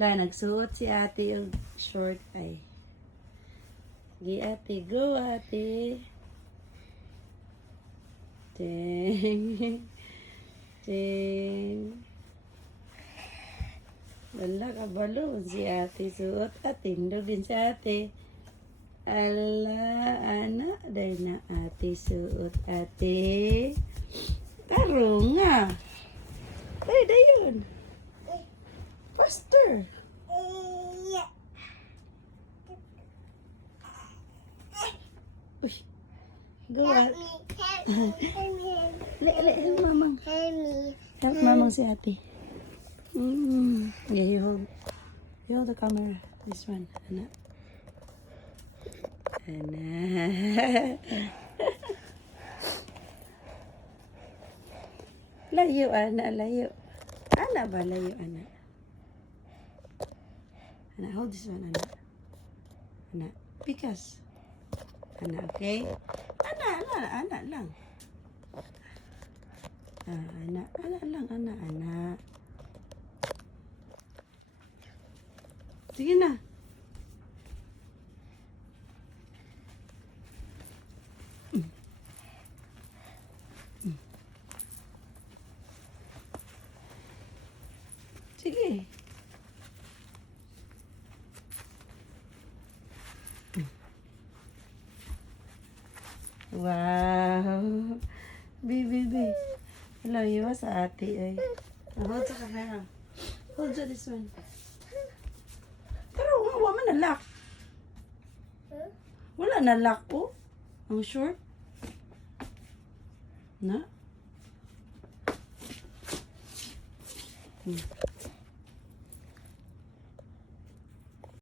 La, nagsuot si ate yung short ay. Gi ate, go ate. Ting. Ting. Wala ka balo si ate suot at tindog din si ate. Ala, anak, dahil na ate suot ate. Tarong nga. Ay, dayon. Faster. Uy. Go at. Help mamang. Help mamang si ate. Yeah, you hold the camera. This one, anak. Anak. Layo, anak, layo. Anak ba layo, anak? Anak, hold this one, anak. Anak, because. Anak, okay? Anak lang. Anak lang, anak. Sige na. Sige. Wow. Baby. Hello, you sa ate ay. Hold sa camera. Hold sa this one. Pero wala man na lock. Wala na lock oh. Ang short. Na?